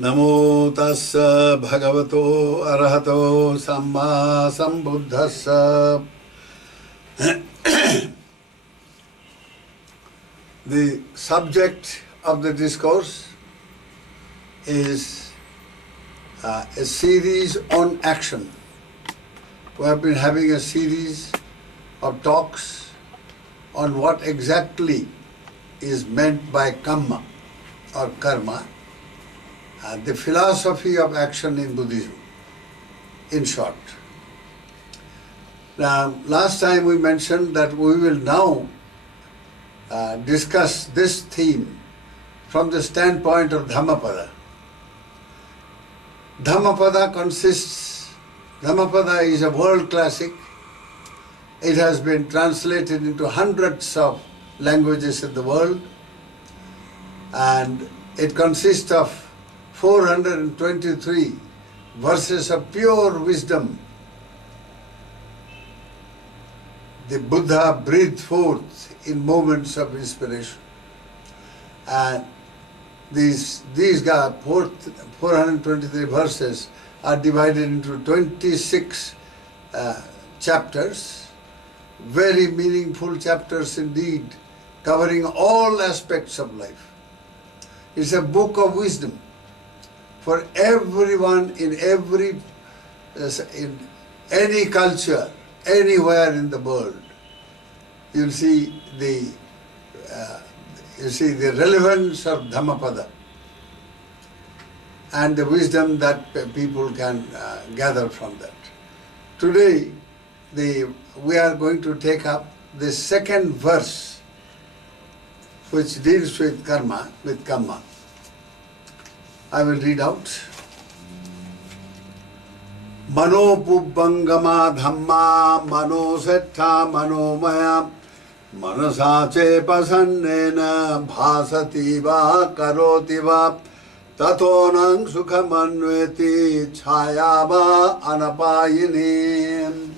Namo tassa bhagavato arahato samma sambuddhassa. The subject of the discourse is a series on action. We have been having a series of talks on what exactly is meant by Kamma or karma, the philosophy of action in Buddhism, in short. Now, last time we mentioned that we will now discuss this theme from the standpoint of Dhammapada. Dhammapada is a world classic. It has been translated into hundreds of languages in the world, and it consists of 423 verses of pure wisdom. The Buddha breathed forth in moments of inspiration. And these 423 verses are divided into 26 chapters, very meaningful chapters indeed, covering all aspects of life. It's a book of wisdom for everyone in any culture, anywhere in the world. You'll see the relevance of Dhammapada and the wisdom that people can gather from that. Today, we are going to take up the second verse, which deals with karma, with Kamma. I will read out. Mano pubbangama dhamma mano settha manomaya manasache pasannena bhasati va karoti va tatonang sukhamanveti chaya va anapayini.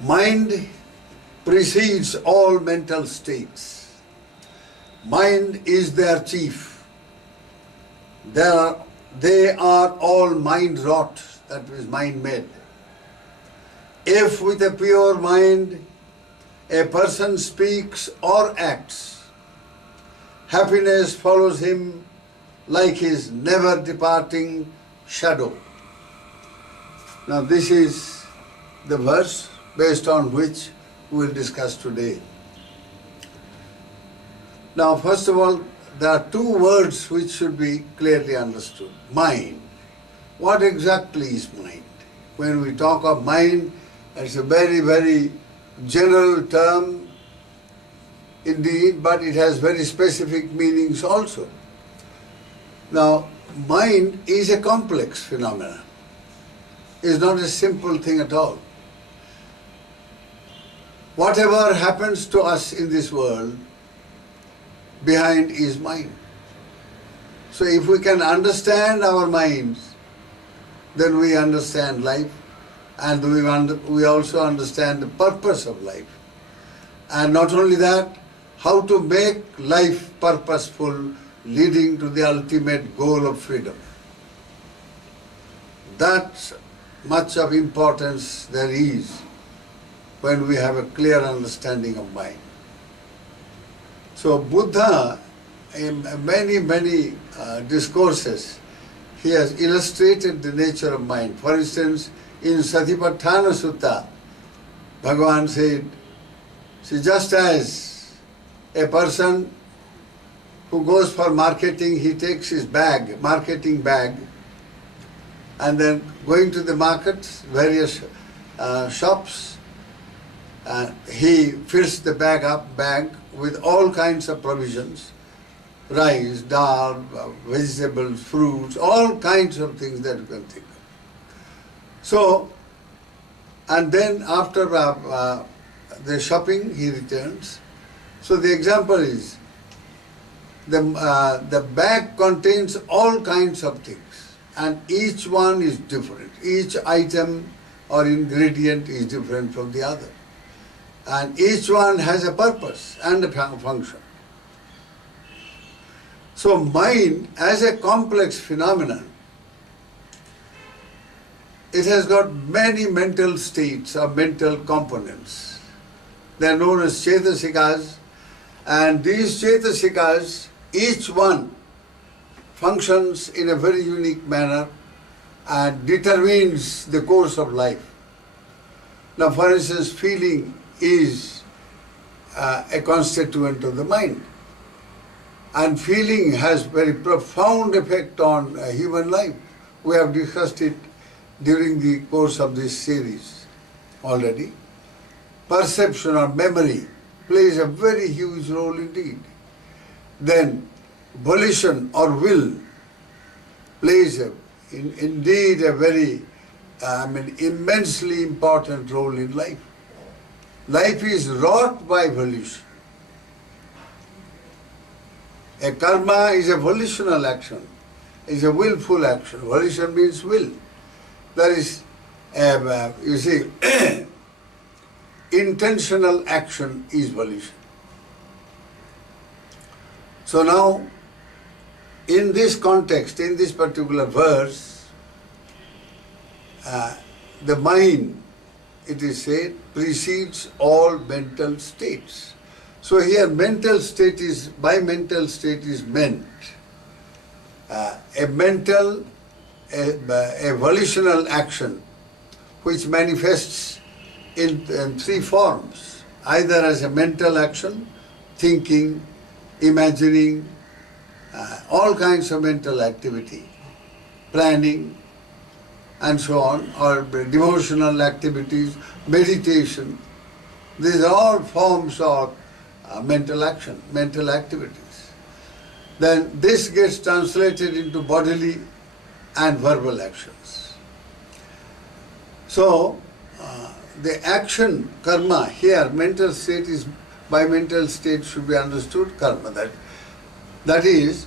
Mind precedes all mental states. Mind is their chief. They are all mind-wrought, that is mind-made. If with a pure mind a person speaks or acts, happiness follows him like his never-departing shadow. Now this is the verse based on which we will discuss today. Now, first of all, there are two words which should be clearly understood. Mind. What exactly is mind? When we talk of mind, it's a very, very general term indeed, but it has very specific meanings also. Now, mind is a complex phenomenon. It's not a simple thing at all. Whatever happens to us in this world, behind is mind. So if we can understand our minds, then we understand life, and we also understand the purpose of life. And not only that, how to make life purposeful, leading to the ultimate goal of freedom. That's much of importance there is when we have a clear understanding of mind. So Buddha, in many discourses, he has illustrated the nature of mind. For instance, in Satipatthana Sutta, Bhagavan said, see, just as a person who goes for marketing, he takes his marketing bag, and then going to the market, various shops, he fills the bag with all kinds of provisions, rice, dal, vegetables, fruits, all kinds of things that you can think of. So, and then after the shopping, he returns. So the example is, the bag contains all kinds of things, and each one is different. Each item or ingredient is different from the other. And each one has a purpose and a function. So mind as a complex phenomenon, it has got many mental states or mental components. They are known as chetasikas, and these chetasikas, each one functions in a very unique manner and determines the course of life. Now, for instance, feeling is a constituent of the mind, and feeling has very profound effect on human life. We have discussed it during the course of this series already. Perception or memory plays a very huge role indeed. Then volition or will plays indeed a very, immensely important role in life. Life is wrought by volition. A karma is a volitional action, is a willful action. Volition means will. There is, you see, intentional action is volition. So now, in this context, in this particular verse, the mind, it is said, precedes all mental states. So here mental state is, by mental state is meant a mental, a volitional action which manifests in three forms, either as a mental action, thinking, imagining, all kinds of mental activity, planning, and so on, or devotional activities, meditation. These are all forms of mental action, mental activities. Then this gets translated into bodily and verbal actions. So, the action, karma, here mental state is, by mental state should be understood karma. That is,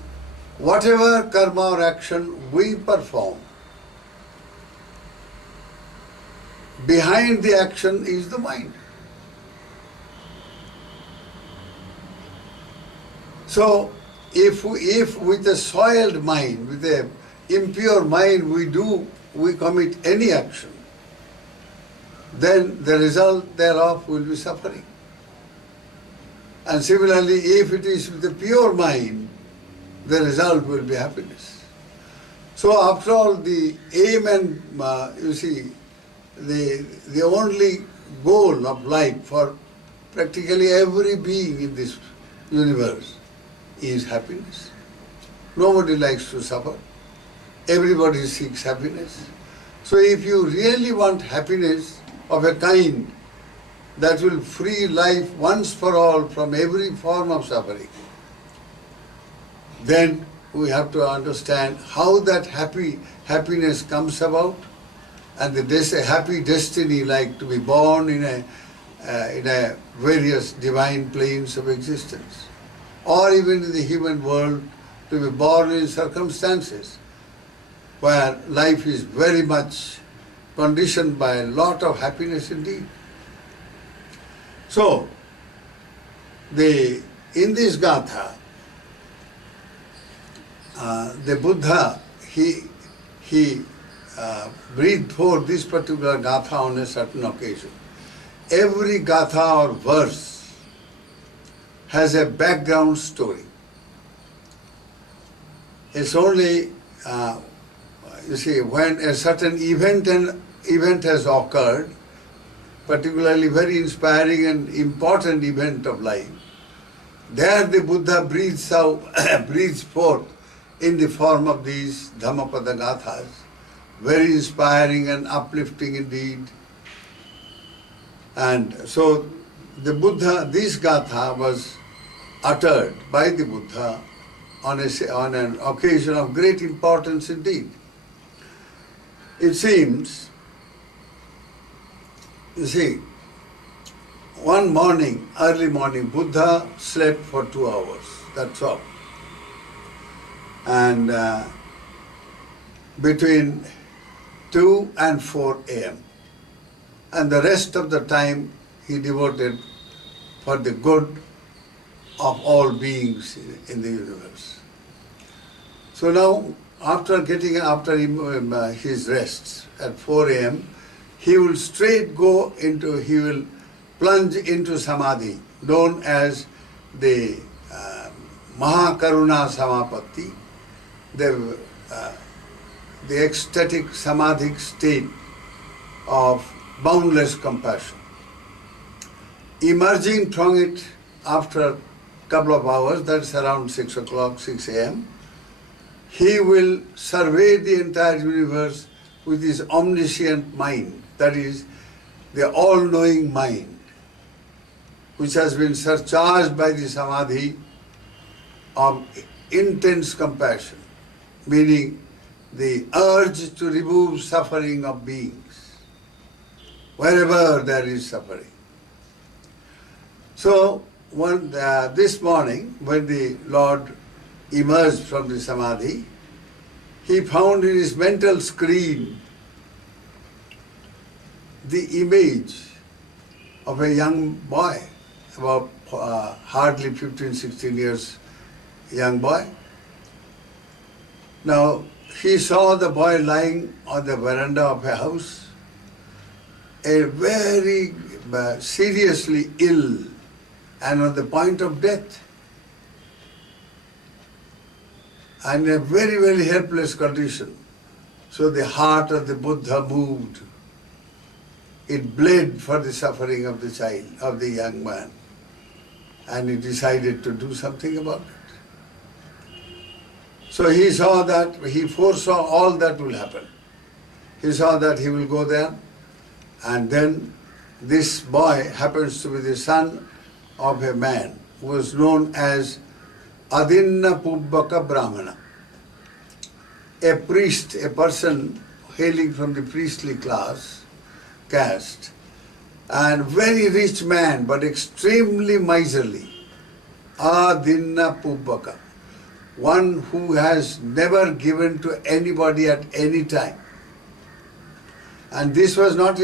whatever karma or action we perform, behind the action is the mind. So, if with a soiled mind, with a impure mind we commit any action, then the result thereof will be suffering. And similarly, if it is with a pure mind, the result will be happiness. So after all, the aim and, you see, the only goal of life for practically every being in this universe is happiness. Nobody likes to suffer. Everybody seeks happiness. So if you really want happiness of a kind that will free life once for all from every form of suffering, then we have to understand how that happiness comes about, and a happy destiny, like to be born in a various divine planes of existence, or even in the human world, to be born in circumstances where life is very much conditioned by a lot of happiness indeed. So, in this Gatha, the Buddha, he breathed forth this particular Gatha on a certain occasion. Every Gatha or verse has a background story. It's only, you see, when a certain event has occurred, particularly very inspiring and important event of life, there the Buddha breathes forth in the form of these Dhammapada Gathas, very inspiring and uplifting indeed. And so the Buddha, this Gatha was uttered by the Buddha on an occasion of great importance indeed. It seems, you see, one morning, early morning, Buddha slept for 2 hours, that's all. And between 2 and 4 a.m. And the rest of the time he devoted for the good of all beings in the universe. So now, after his rest at 4 a.m., he will he will plunge into samadhi, known as the Mahakaruna Samapatti, the ecstatic samadhic state of boundless compassion. Emerging from it after a couple of hours, that's around 6 o'clock, 6 a.m., he will survey the entire universe with his omniscient mind, that is, the all-knowing mind, which has been surcharged by the samadhi of intense compassion, meaning the urge to remove suffering of beings, wherever there is suffering. So, this morning, when the Lord emerged from the samadhi, he found in his mental screen the image of a young boy, about hardly 15, 16 years young boy. Now, he saw the boy lying on the veranda of a house, a very seriously ill and on the point of death, and in a very, very helpless condition. So the heart of the Buddha moved. It bled for the suffering of the child, of the young man, and he decided to do something about it. So he saw that, he foresaw all that will happen. He saw that he will go there, and then this boy happens to be the son of a man who was known as Adinna Pubbaka Brahmana, a priest, a person hailing from the priestly caste, and very rich man, but extremely miserly. Adinna Pubbaka, one who has never given to anybody at any time. And this was not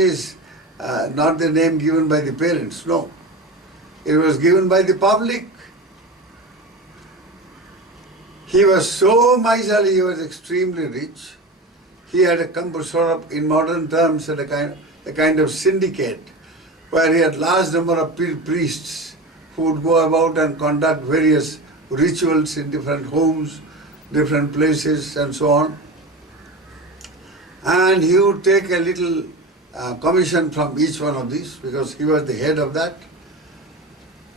not the name given by the parents, no. It was given by the public. He was so miserly, he was extremely rich. He had a sort of, in modern terms, a kind of syndicate where he had large number of priests who would go about and conduct various rituals in different homes, different places, and so on. And he would take a little commission from each one of these, because he was the head of that.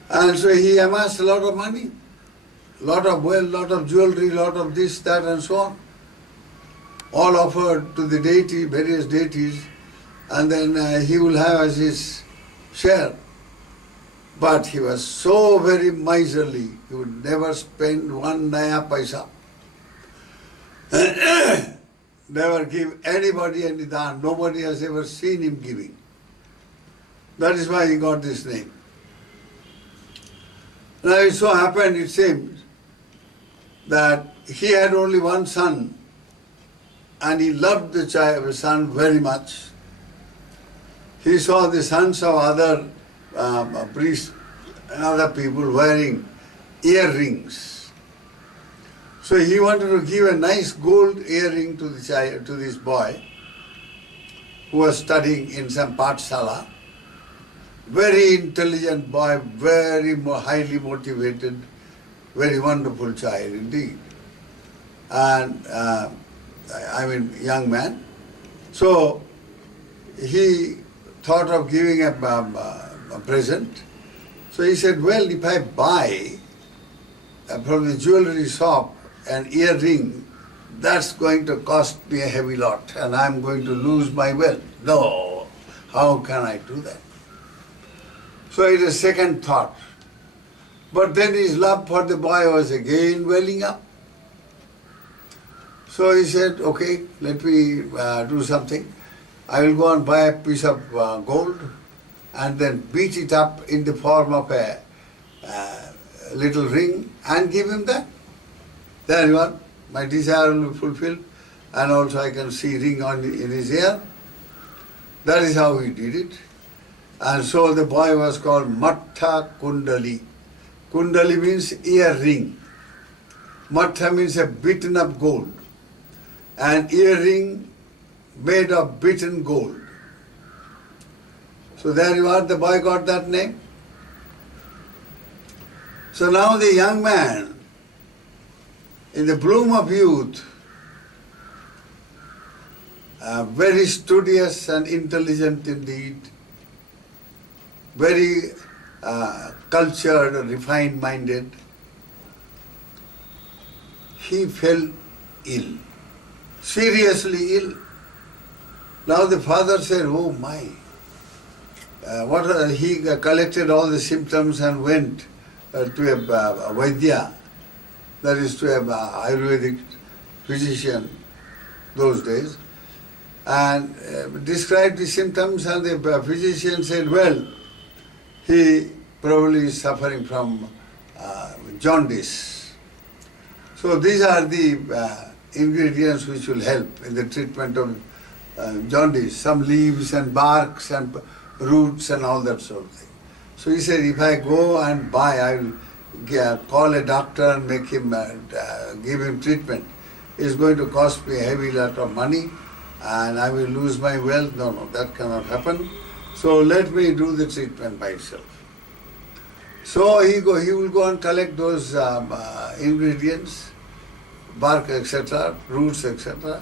And so he amassed a lot of money, lot of wealth, lot of jewelry, lot of this, that, and so on, all offered to the deity, various deities, and then he will have as his share. But he was so very miserly, he would never spend one naya paisa. Never give anybody any dhan. Nobody has ever seen him giving. That is why he got this name. Now it so happened, it seems, that he had only one son, and he loved the son very much. He saw the sons of other priests and other people wearing earrings. So he wanted to give a nice gold earring to this boy who was studying in some Pathshala. Very intelligent boy, very highly motivated, very wonderful child indeed. And young man. So he thought of giving a present. So he said, well, if I buy from the jewelry shop an earring, that's going to cost me a heavy lot, and I'm going to lose my wealth. No, how can I do that? So it is a second thought. But then his love for the boy was again welling up. So he said, okay, let me do something. I will go and buy a piece of gold and then beat it up in the form of a little ring and give him that. There you are, my desire will be fulfilled, and also I can see ring in his ear. That is how he did it. And so the boy was called Mattha Kundali. Kundali means ear ring. Matha means a beaten up gold. An earring made of beaten gold. So there you are, the boy got that name. So now the young man, in the bloom of youth, very studious and intelligent indeed, very cultured, refined-minded, he fell ill, seriously ill. Now the father said, oh my, he collected all the symptoms and went to a Vaidya, that is to a Ayurvedic physician those days, and described the symptoms, and the physician said, well, he probably is suffering from jaundice. So these are the ingredients which will help in the treatment of jaundice, some leaves and barks and roots and all that sort of thing. So he said, if I go and buy, I will call a doctor and make him, give him treatment. It's going to cost me a heavy lot of money and I will lose my wealth. No, that cannot happen. So let me do the treatment myself. So he will go and collect those ingredients, bark, etc., roots, etc.,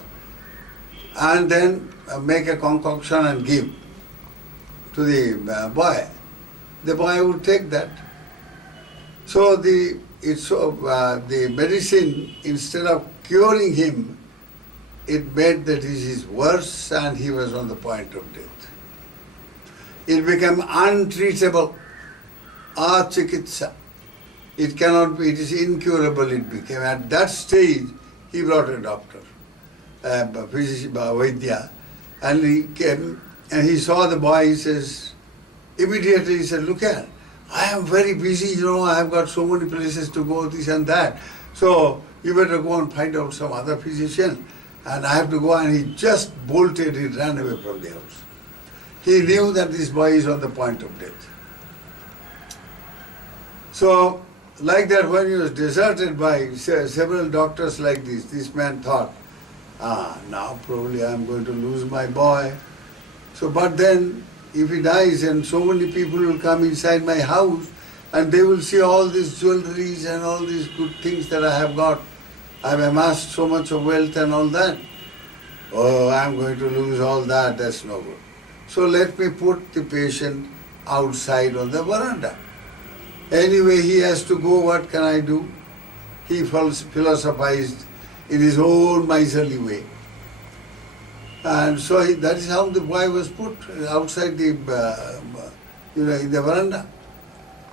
and then make a concoction and give to the boy. The boy would take that. So the medicine, instead of curing him, it made the disease worse and he was on the point of death. It became untreatable. Achikitsa. It cannot be, it is incurable it became. At that stage, he brought a doctor, a physician, Vaidya, and he came and he saw the boy, he says, immediately he said, look here, I am very busy, I have got so many places to go, this and that. So you better go and find out some other physician. And I have to go, and he just bolted, he ran away from the house. He knew that this boy is on the point of death. So, like that, when he was deserted by several doctors like this man thought, now probably I am going to lose my boy. So, but then, if he dies, and so many people will come inside my house, and they will see all these jewelries and all these good things that I have got. I have amassed so much of wealth and all that. Oh, I am going to lose all that, that's no good. So let me put the patient outside on the veranda. Anyway, he has to go, what can I do? He philosophized in his own miserly way. And so that is how the boy was put outside the, in the veranda.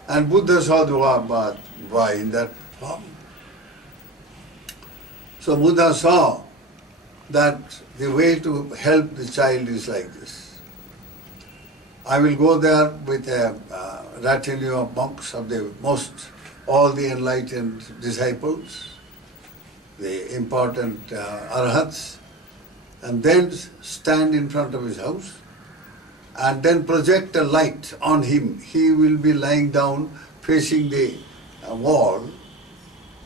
And Buddha saw the boy in that form. So Buddha saw that the way to help the child is like this. I will go there with a retinue of monks of all the enlightened disciples, the important arhats, and then stand in front of his house and then project a light on him. He will be lying down facing the wall.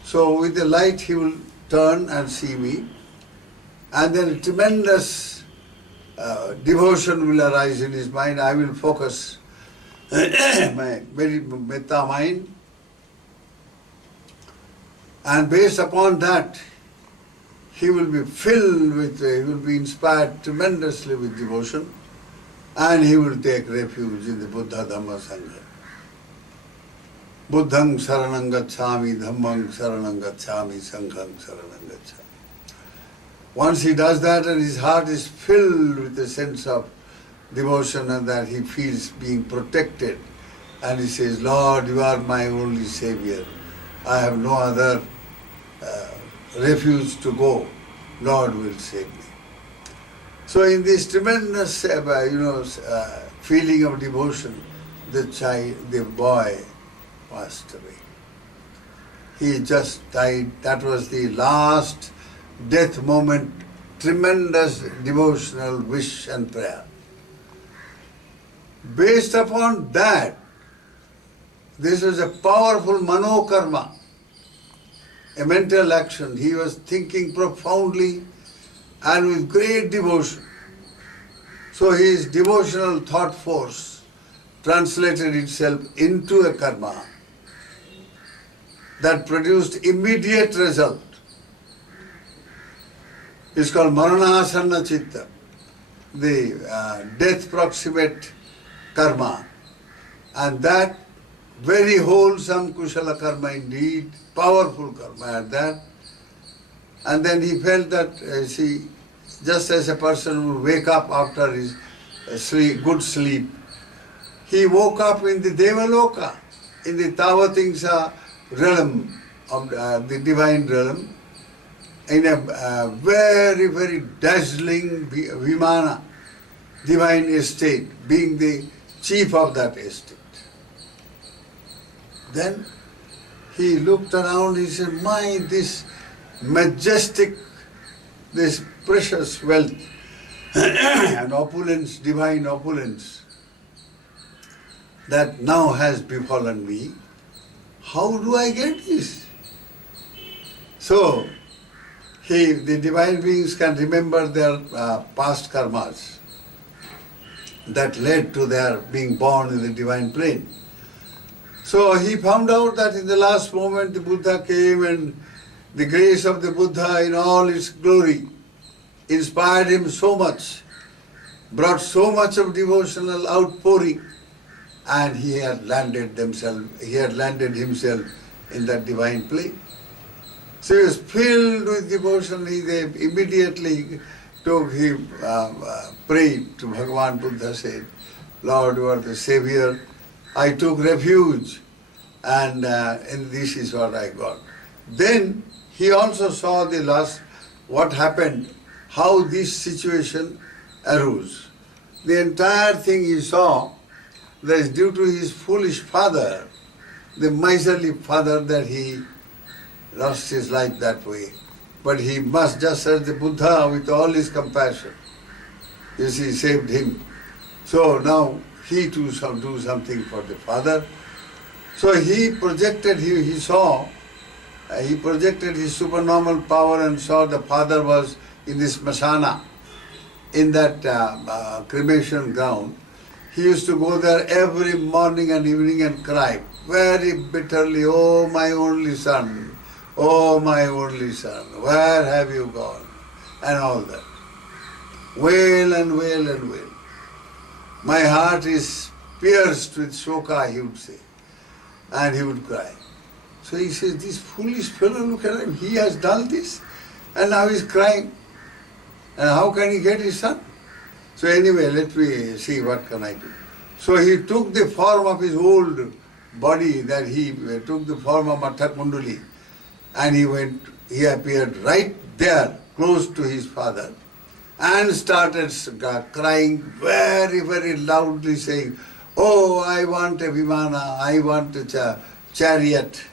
So with the light he will turn and see me, and then a tremendous devotion will arise in his mind. I will focus my very metta mind, and based upon that he will be filled with, he will be inspired tremendously with devotion, and he will take refuge in the Buddha Dhamma Sangha. Buddhang saranang gacchami, dhammang saranang gacchami, sanghang saranang gacchami. Once he does that and his heart is filled with a sense of devotion and that he feels being protected, and he says, Lord, you are my only Savior. I have no other refuge to go. Lord will save me. So in this tremendous feeling of devotion, the boy passed away. He just died. That was the last death moment, tremendous devotional wish and prayer. Based upon that, this was a powerful manokarma. a mental action. He was thinking profoundly and with great devotion. So his devotional thought force translated itself into a karma that produced immediate result. It's called Maranasanna Chitta, the death proximate karma. And that very wholesome kushala karma indeed, powerful karma at that. And then he felt that, just as a person would wake up after his good sleep, he woke up in the Devaloka, in the Tavatingsa realm of the divine realm, in a very, very dazzling Vimana, divine estate, being the chief of that estate. Then he looked around, he said, my, this majestic, this precious wealth and opulence, divine opulence, that now has befallen me, how do I get this? So, the divine beings can remember their past karmas that led to their being born in the divine plane. So he found out that in the last moment the Buddha came, and the grace of the Buddha in all its glory inspired him so much, brought so much of devotional outpouring, and he had landed himself in that divine plane. So he was filled with devotion. They immediately took him, prayed to Bhagavan Buddha, said, Lord, you are the Savior. I took refuge, and this is what I got. Then he also saw what happened, how this situation arose. The entire thing he saw that is due to his foolish father, the miserly father, that he lost his life that way. But he must, just as the Buddha with all his compassion, saved him. So now he too shall do something for the father. So he projected his supernormal power and saw the father was in this Masana, in that cremation ground. He used to go there every morning and evening and cry very bitterly, oh my only son, where have you gone? And all that. Wail and wail and wail. My heart is pierced with shoka, he would say. And he would cry. So he says, this foolish fellow, look at him, he has done this, and now he's crying. And how can he get his son? So anyway, let me see what can I do. So he took the form of his old body, that he took the form of Mathak Munduli, and he appeared right there, close to his father, and started crying very, very loudly, saying, oh, I want a Vimana, I want a chariot,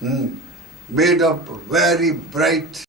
made of very bright